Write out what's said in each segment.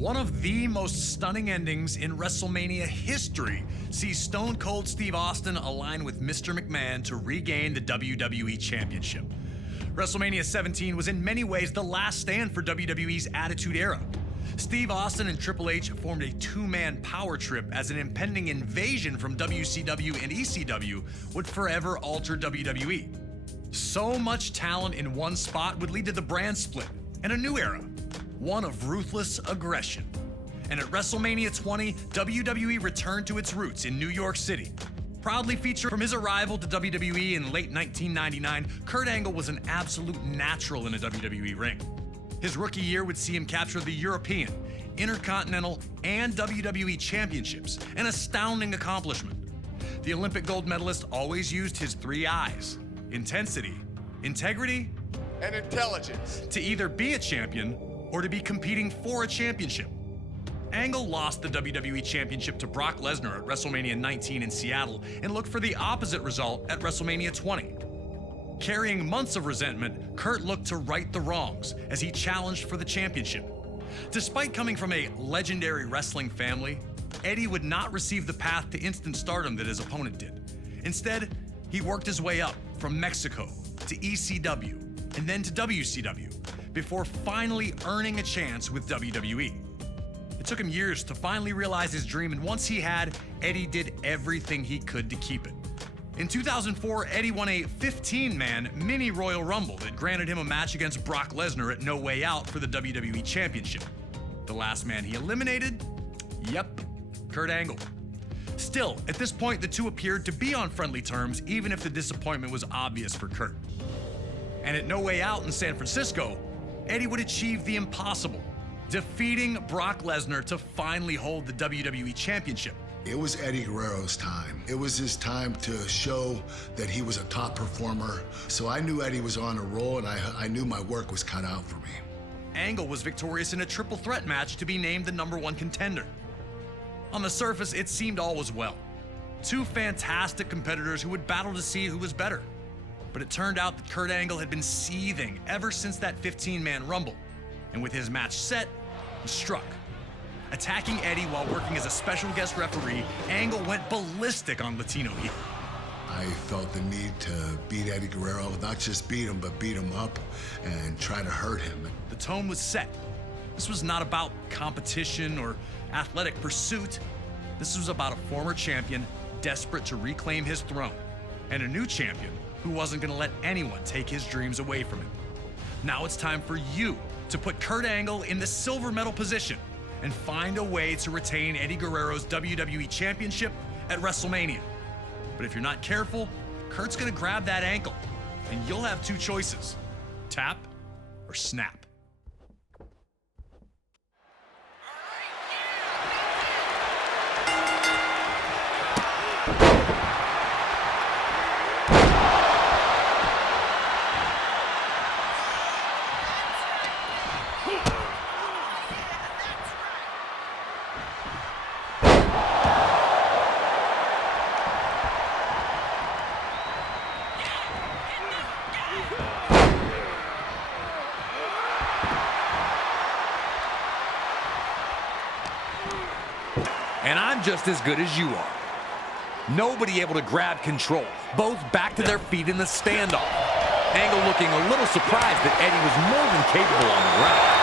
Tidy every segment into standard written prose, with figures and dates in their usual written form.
One of the most stunning endings in WrestleMania history sees Stone Cold Steve Austin align with Mr. McMahon to regain the WWE Championship. WrestleMania 17 was in many ways the last stand for WWE's Attitude Era. Steve Austin and Triple H formed a two-man power trip as an impending invasion from WCW and ECW would forever alter WWE. So much talent in one spot would lead to the brand split and a new era, one of ruthless aggression. And at WrestleMania 20, WWE returned to its roots in New York City. Proudly featured from his arrival to WWE in late 1999, Kurt Angle was an absolute natural in a WWE ring. His rookie year would see him capture the European, Intercontinental, and WWE championships, an astounding accomplishment. The Olympic gold medalist always used his three I's: intensity, integrity, and intelligence, to either be a champion or to be competing for a championship. Angle lost the WWE Championship to Brock Lesnar at WrestleMania 19 in Seattle and looked for the opposite result at WrestleMania 20. Carrying months of resentment, Kurt looked to right the wrongs as he challenged for the championship. Despite coming from a legendary wrestling family, Eddie would not receive the path to instant stardom that his opponent did. Instead, he worked his way up from Mexico to ECW and then to WCW before finally earning a chance with WWE. It took him years to finally realize his dream, and once he had, Eddie did everything he could to keep it. In 2004, Eddie won a 15-man mini Royal Rumble that granted him a match against Brock Lesnar at No Way Out for the WWE Championship. The last man he eliminated? Yep, Kurt Angle. Still, at this point, the two appeared to be on friendly terms, even if the disappointment was obvious for Kurt. And at No Way Out in San Francisco, Eddie would achieve the impossible, defeating Brock Lesnar to finally hold the WWE Championship. It was Eddie Guerrero's time. It was his time to show that he was a top performer. So I knew Eddie was on a roll, and I knew my work was cut out for me. Angle was victorious in a triple threat match to be named the #1 contender. On the surface, it seemed all was well. Two fantastic competitors who would battle to see who was better. But it turned out that Kurt Angle had been seething ever since that 15-man Rumble. And with his match set, he struck. Attacking Eddie while working as a special guest referee, Angle went ballistic on Latino heel. I felt the need to beat Eddie Guerrero, not just beat him, but beat him up and try to hurt him. The tone was set. This was not about competition or athletic pursuit. This was about a former champion desperate to reclaim his throne, and a new champion who wasn't going to let anyone take his dreams away from him. Now it's time for you to put Kurt Angle in the silver medal position and find a way to retain Eddie Guerrero's WWE Championship at WrestleMania. But if you're not careful, Kurt's gonna grab that ankle, and you'll have two choices: tap or snap. And I'm just as good as you are. Nobody able to grab control. Both back to their feet in the standoff. Angle looking a little surprised that Eddie was more than capable on the ground.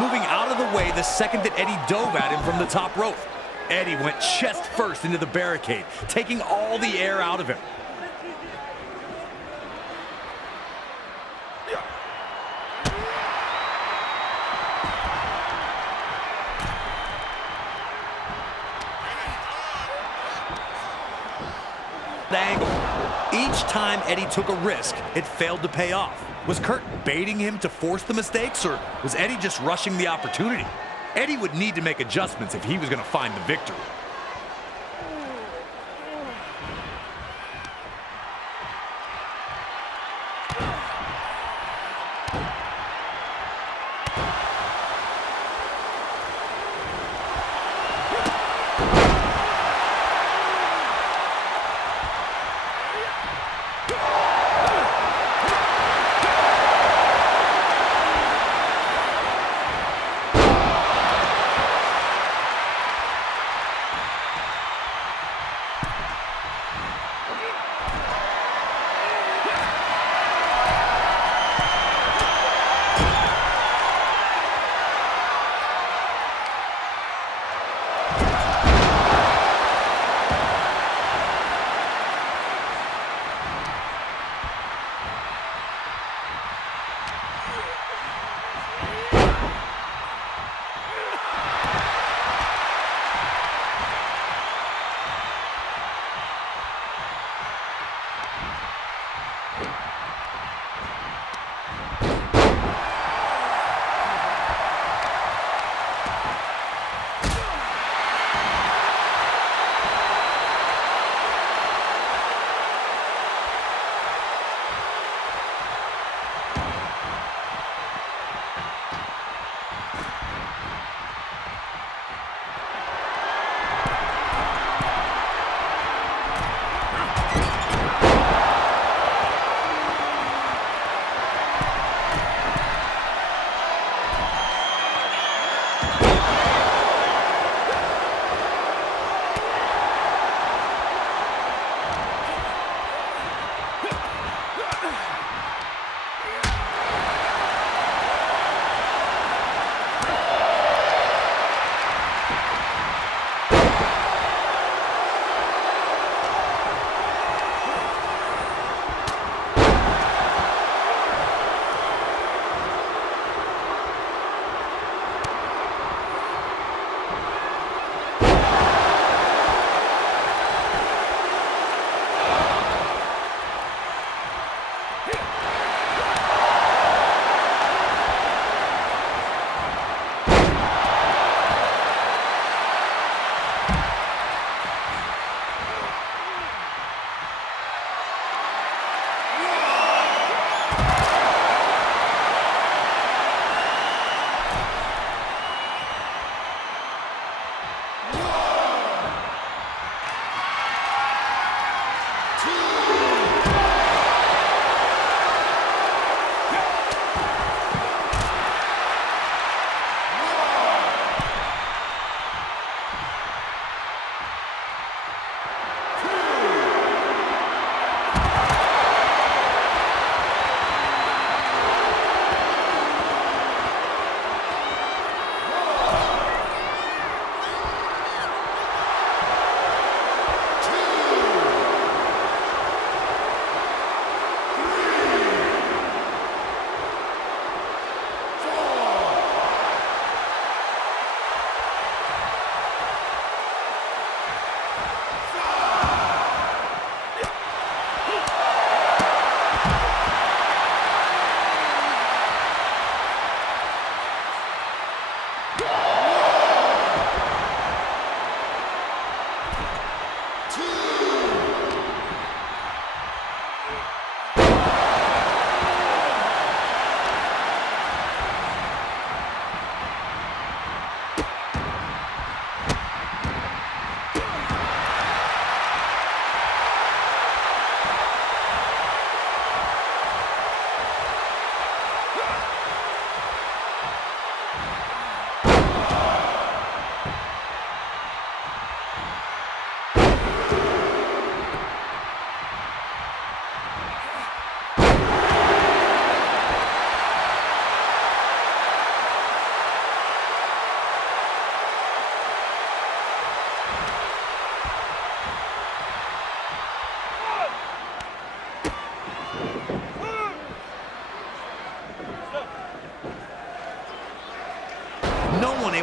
Moving out of the way the second that Eddie dove at him from the top rope. Eddie went chest first into the barricade, taking all the air out of him. Angle. Each time Eddie took a risk, it failed to pay off. Was Kurt baiting him to force the mistakes, or was Eddie just rushing the opportunity? Eddie would need to make adjustments if he was going to find the victory.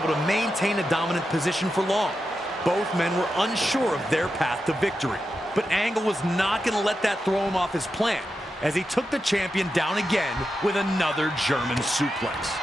able to maintain a dominant position for long. Both men were unsure of their path to victory. But Angle was not going to let that throw him off his plan, as he took the champion down again with another German suplex.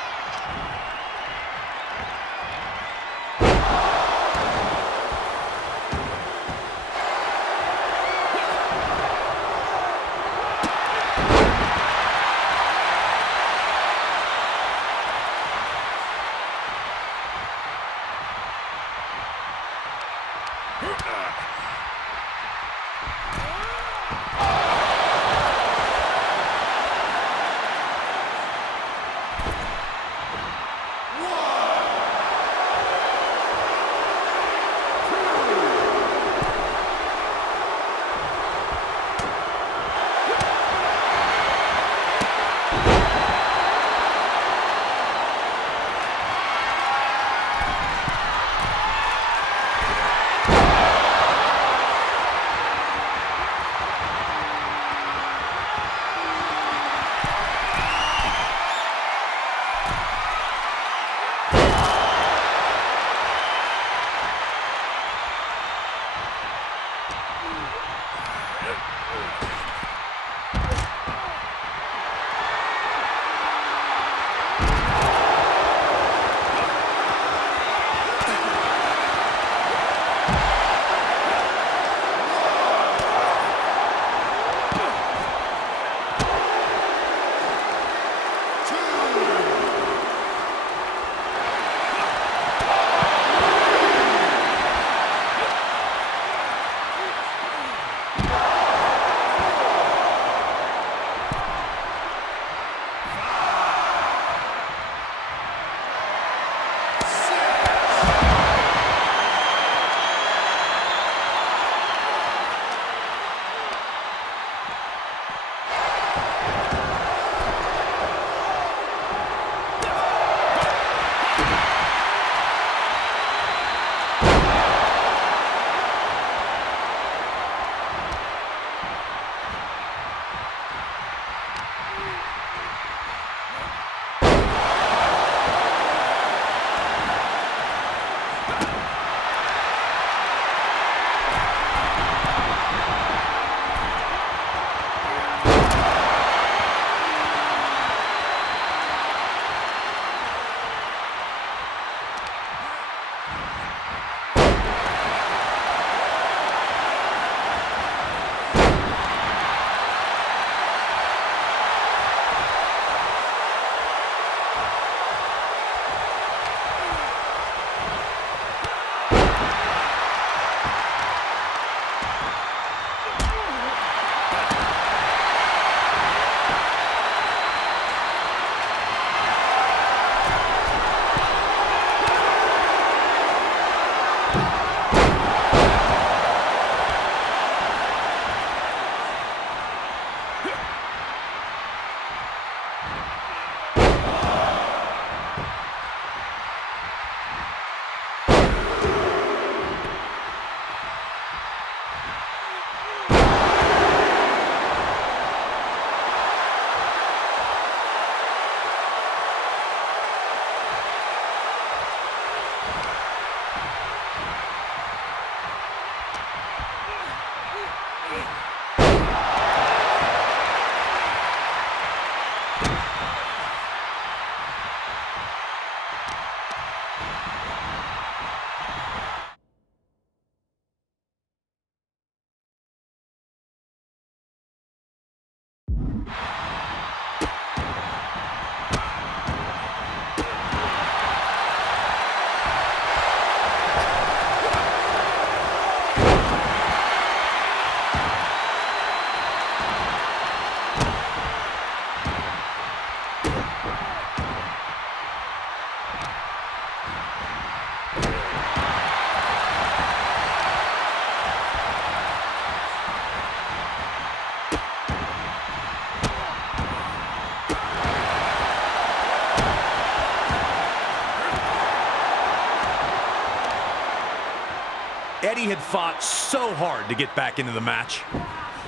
Eddie had fought so hard to get back into the match,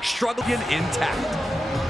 struggling intact.